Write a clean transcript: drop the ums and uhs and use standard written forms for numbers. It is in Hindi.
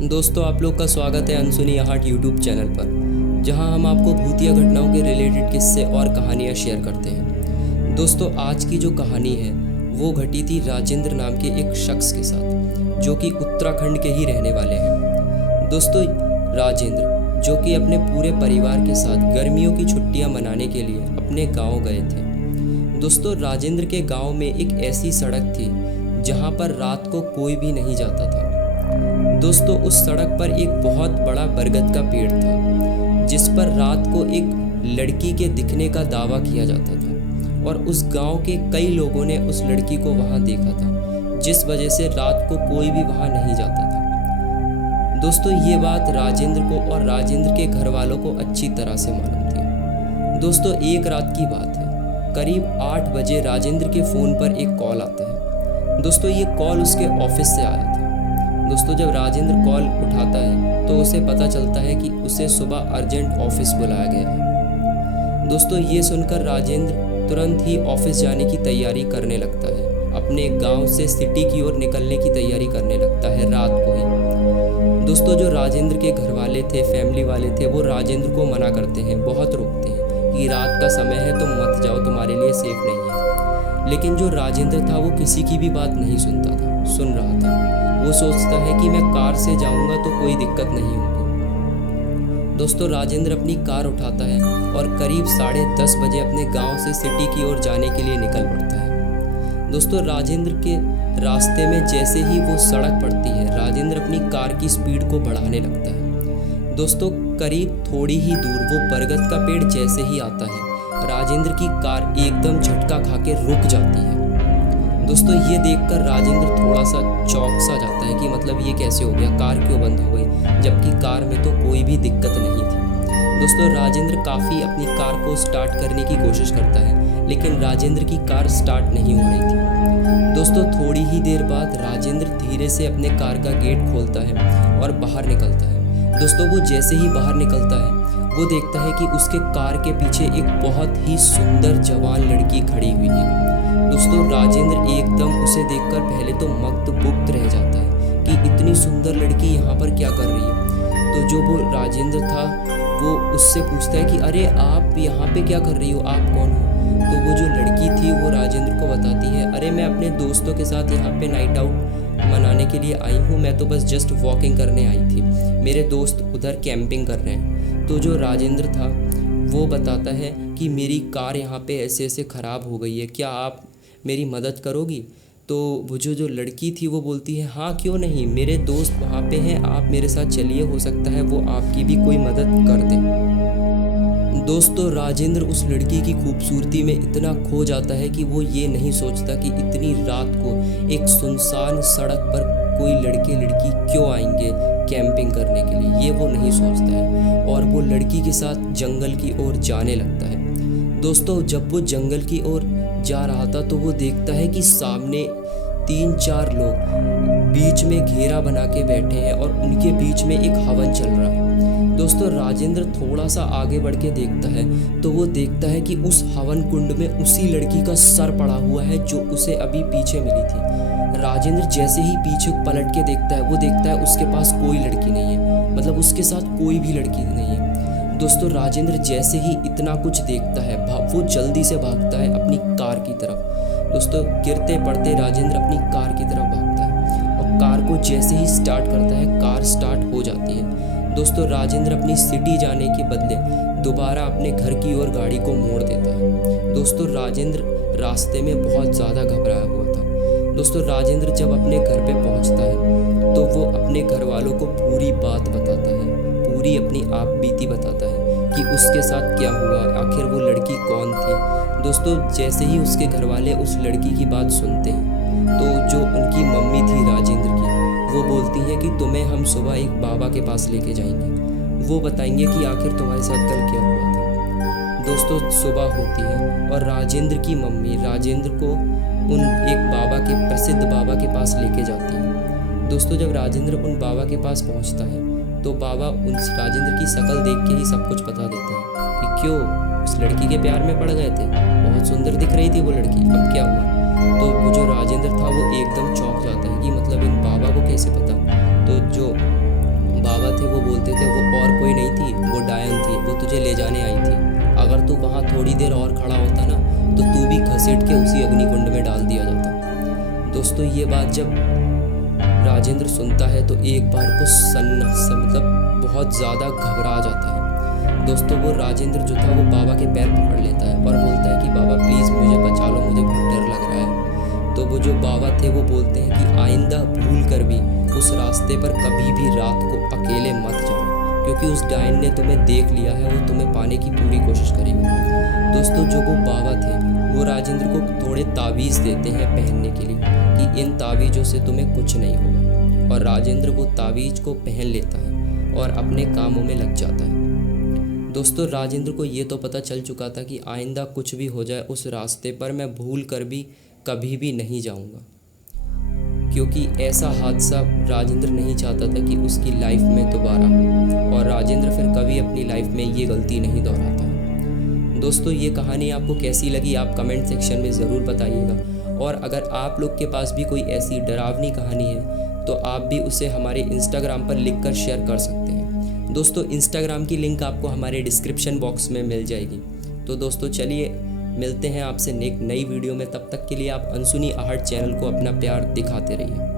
दोस्तों, आप लोग का स्वागत है अनसुनी आहट यूट्यूब चैनल पर, जहां हम आपको भूतिया घटनाओं के रिलेटेड किस्से और कहानियां शेयर करते हैं। दोस्तों, आज की जो कहानी है वो घटी थी राजेंद्र नाम के एक शख्स के साथ, जो कि उत्तराखंड के ही रहने वाले हैं। दोस्तों, राजेंद्र जो कि अपने पूरे परिवार के साथ गर्मियों की छुट्टियां मनाने के लिए अपने गाँव गए थे। दोस्तों, राजेंद्र के गाँव में एक ऐसी सड़क थी जहाँ पर रात को कोई भी नहीं जाता था। दोस्तों, उस सड़क पर एक बहुत बड़ा बरगद का पेड़ था, जिस पर रात को एक लड़की के दिखने का दावा किया जाता था और उस गांव के कई लोगों ने उस लड़की को वहां देखा था, जिस वजह से रात को कोई भी वहां नहीं जाता था। दोस्तों, ये बात राजेंद्र को और राजेंद्र के घर वालों को अच्छी तरह से मालूम थी। दोस्तों, एक रात की बात है, करीब 8 बजे राजेंद्र के फ़ोन पर एक कॉल आता है। दोस्तों, ये कॉल उसके ऑफिस से आया था। दोस्तों, जब राजेंद्र कॉल उठाता है तो उसे पता चलता है कि उसे सुबह अर्जेंट ऑफिस बुलाया गया है। दोस्तों, ये सुनकर राजेंद्र तुरंत ही ऑफिस जाने की तैयारी करने लगता है। अपने गांव से सिटी की ओर निकलने की तैयारी करने लगता है रात को ही। दोस्तों, जो राजेंद्र के घर वाले थे, फैमिली वाले थे, वो राजेंद्र को मना करते हैं, बहुत रोकते हैं कि रात का समय है, तुम मत जाओ, तुम्हारे लिए सेफ नहीं है। लेकिन जो राजेंद्र था वो किसी की भी बात नहीं सुन रहा था। वो सोचता है कि मैं कार से जाऊंगा तो कोई दिक्कत नहीं होगी। दोस्तों, राजेंद्र अपनी कार उठाता है और करीब 10:30 बजे अपने गांव से सिटी की ओर जाने के लिए निकल पड़ता है। दोस्तों, राजेंद्र के रास्ते में जैसे ही वो सड़क पड़ती है, राजेंद्र अपनी कार की स्पीड को बढ़ाने लगता है। दोस्तों, करीब थोड़ी ही दूर वो बरगद का पेड़ जैसे ही आता है, राजेंद्र की कार एकदम झटका खा के रुक जाती है। दोस्तों, ये देखकर राजेंद्र थोड़ा सा चौंक सा जाता है कि मतलब ये कैसे हो गया, कार क्यों बंद हो गई, जबकि कार में तो कोई भी दिक्कत नहीं थी। दोस्तों, राजेंद्र काफ़ी अपनी कार को स्टार्ट करने की कोशिश करता है, लेकिन राजेंद्र की कार स्टार्ट नहीं हो रही थी। दोस्तों, थोड़ी ही देर बाद राजेंद्र धीरे से अपने कार का गेट खोलता है और बाहर निकलता है। दोस्तों, वो जैसे ही बाहर निकलता है वो देखता है कि उसके कार के पीछे एक बहुत ही सुंदर जवान लड़की खड़ी हुई है। दोस्तों, राजेंद्र एकदम उसे देखकर पहले तो मक्त-बुक्त रह जाता है कि इतनी सुंदर लड़की यहाँ पर क्या कर रही है। तो जो वो राजेंद्र था वो उससे पूछता है कि अरे आप यहाँ पे क्या कर रही हो, आप कौन हो। तो वो जो लड़की थी वो राजेंद्र को बताती है, अरे मैं अपने दोस्तों के साथ यहाँ पे नाइट आउट मनाने के लिए आई हूँ, मैं तो बस जस्ट वॉकिंग करने आई थी, मेरे दोस्त उधर कैंपिंग कर रहे हैं। तो जो राजेंद्र था वो बताता है कि मेरी कार यहाँ पे ऐसे ऐसे ख़राब हो गई है, क्या आप मेरी मदद करोगी। तो वो जो लड़की थी वो बोलती है, हाँ क्यों नहीं, मेरे दोस्त वहाँ पे हैं, आप मेरे साथ चलिए, हो सकता है वो आपकी भी कोई मदद कर दें। दोस्तों, राजेंद्र उस लड़की की खूबसूरती में इतना खो जाता है कि वो ये नहीं सोचता कि इतनी रात को एक सुनसान सड़क पर कोई लड़की क्यों आएंगे कैंपिंग करने के लिए, ये वो नहीं सोचता है और वो लड़की के साथ जंगल की ओर जाने लगता है। दोस्तों, जब वो जंगल की ओर जा रहा था तो वो देखता है कि सामने 3-4 लोग बीच में घेरा बना के बैठे हैं और उनके बीच में एक हवन चल रहा है। दोस्तों, राजेंद्र थोड़ा सा आगे बढ़ के देखता है तो वो देखता है कि उस हवन कुंड में उसी लड़की का सर पड़ा हुआ है जो उसे अभी पीछे मिली थी। राजेंद्र जैसे ही पीछे पलट के देखता है वो देखता है उसके पास कोई लड़की नहीं है, मतलब उसके साथ कोई भी लड़की नहीं है। दोस्तों, राजेंद्र जैसे ही इतना कुछ देखता है वो जल्दी से भागता है अपनी कार की तरफ। दोस्तों, गिरते पड़ते राजेंद्र अपनी कार की तरफ भागता है और कार को जैसे ही स्टार्ट करता है कार स्टार्ट हो जाती है। दोस्तों, राजेंद्र अपनी सिटी जाने के बदले दोबारा अपने घर की ओर गाड़ी को मोड़ देता है। दोस्तों, राजेंद्र रास्ते में बहुत ज़्यादा घबराया हुआ था। दोस्तों, राजेंद्र जब अपने घर पे पहुंचता है तो वो अपने घर वालों को पूरी बात बताता है, पूरी अपनी आप बीती बताता है कि उसके साथ क्या हुआ, आखिर वो लड़की कौन थी। दोस्तों, जैसे ही उसके घर वाले उस लड़की की बात सुनते हैं तो जो उनकी मम्मी थी राजेंद्र की, वो बोलती है कि तुम्हें हम सुबह एक बाबा के पास लेके जाएंगे, वो बताएंगे कि आखिर तुम्हारे साथ कल क्या हुआ था। दोस्तों, सुबह होती है और राजेंद्र की मम्मी राजेंद्र को उन एक बाबा के प्रसिद्ध बाबा के पास लेके जाती है। दोस्तों, जब राजेंद्र उन बाबा के पास पहुंचता है तो बाबा उस राजेंद्र की शक्ल देख के ही सब कुछ बता देते हैं कि क्यों उस लड़की के प्यार में पड़ गए थे, बहुत सुंदर दिख रही थी वो लड़की, अब क्या हुआ। तो वो जो राजेंद्र था वो एकदम चौंक जाता है कि मतलब इन बाबा को कैसे पता। तो जो तुझे ले जाने आई थी। अगर तू वहाँ थोड़ी देर और खड़ा होता ना तो तू भी घसीट के उसी अग्निकुंड में डाल दिया जाता। दोस्तों ये बात जब राजेंद्र सुनता है तो एक बार को मतलब बहुत ज़्यादा घबरा जाता है। दोस्तों वो राजेंद्र जो था वो बाबा के पैर पकड़ लेता है और बोलता है कि बाबा प्लीज़ मुझे बचा लो, मुझे बहुत डर लग रहा है। तो वो जो बाबा थे वो बोलते हैं कि आइंदा भूल कर भी उस रास्ते पर कभी भी रात को अकेले मत जाओ, क्योंकि उस डायन ने तुम्हें देख लिया है, वो तुम्हें पाने की पूरी कोशिश करेगी। दोस्तों जो वो बाबा थे वो राजेंद्र को थोड़े तावीज़ देते हैं पहनने के लिए कि इन तावीज़ों से तुम्हें कुछ नहीं होगा, और राजेंद्र वो तावीज़ को पहन लेता है और अपने कामों में लग जाता है। दोस्तों राजेंद्र को ये तो पता चल चुका था कि आइंदा कुछ भी हो जाए उस रास्ते पर मैं भूल कर भी कभी भी नहीं जाऊंगा, क्योंकि ऐसा हादसा राजेंद्र नहीं चाहता था कि उसकी लाइफ में दोबारा हो, और राजेंद्र फिर कभी अपनी लाइफ में ये गलती नहीं दोहराता है। दोस्तों ये कहानी आपको कैसी लगी आप कमेंट सेक्शन में ज़रूर बताइएगा, और अगर आप लोग के पास भी कोई ऐसी डरावनी कहानी है तो आप भी उसे हमारे इंस्टाग्राम पर लिख कर शेयर कर सकते हैं। दोस्तों इंस्टाग्राम की लिंक आपको हमारे डिस्क्रिप्शन बॉक्स में मिल जाएगी। तो दोस्तों चलिए मिलते हैं आपसे नई वीडियो में, तब तक के लिए आप अनसुनी आहट चैनल को अपना प्यार दिखाते रहिए।